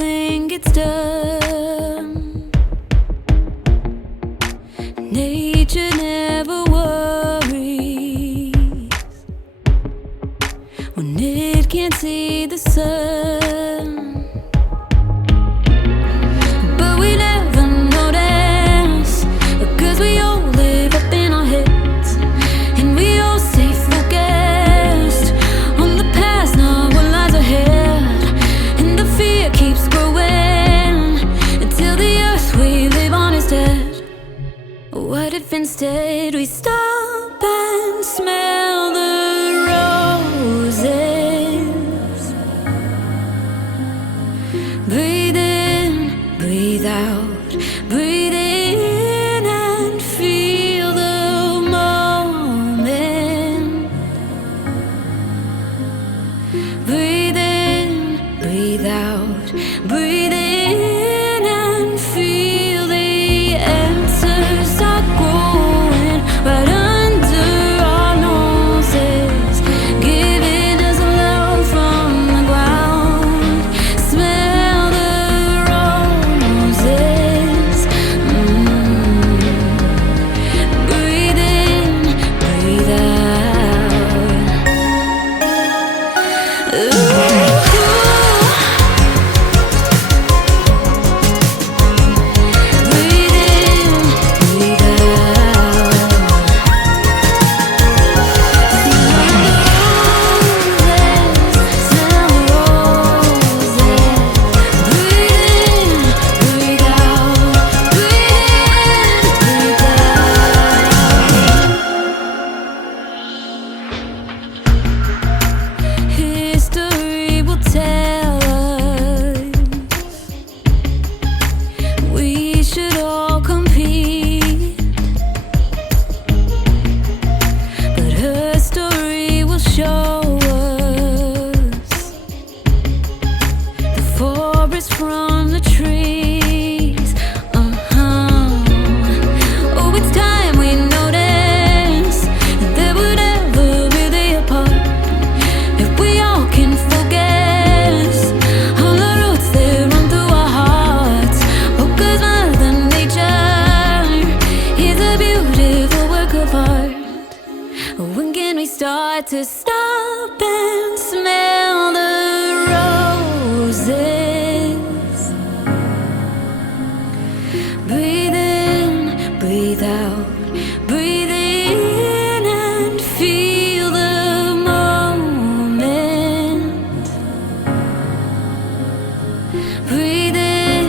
everything gets done. Nature never worries when it can't see the sun. But we never notice, because we all live up in our heads, and we all stay focused on the past, not what lies ahead. And the fear keeps growing until the earth we live on is dead. What if instead we stop and smell the roses? Breathe in, breathe out, breathe in and feel the moment. Breathe in, breathe out, breathe in and feel the answers are growing right under our noses, giving us love from the ground. Smell the roses. Breathe in, breathe out. Ooh. Breathe in, breathe out. Smell the roses, breathe in, breathe out, breathe in, breathe out. History will tell us we should all compete, but her story will show us the forest from the trees. Oh, it's time we notice that we're never really apart. If we all can focus on the roots that run through our hearts. Oh, 'cause Mother Nature is a beautiful work of art. When can we start to stop and smell the roses? Breathe in, breathe out, breathe in and feel the moment. Breathe in,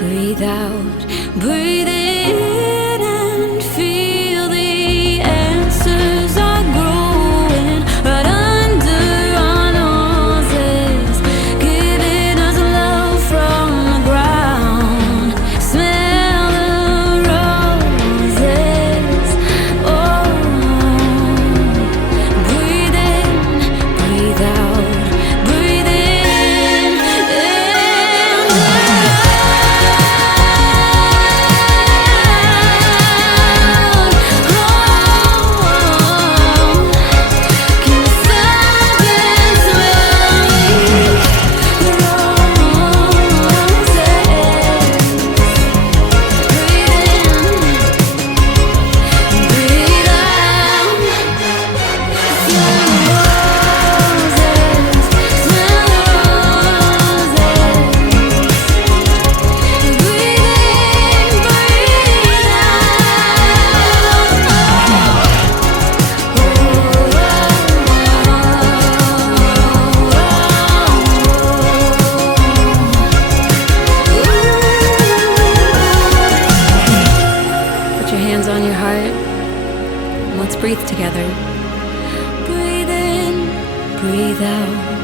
breathe out, breathe in and feel the answers are growing right under our noses, giving us love from the ground. Smell the roses. Oh, breathe in, breathe out, breathe in and put your hands on your heart. Let's breathe together. Breathe in, breathe out.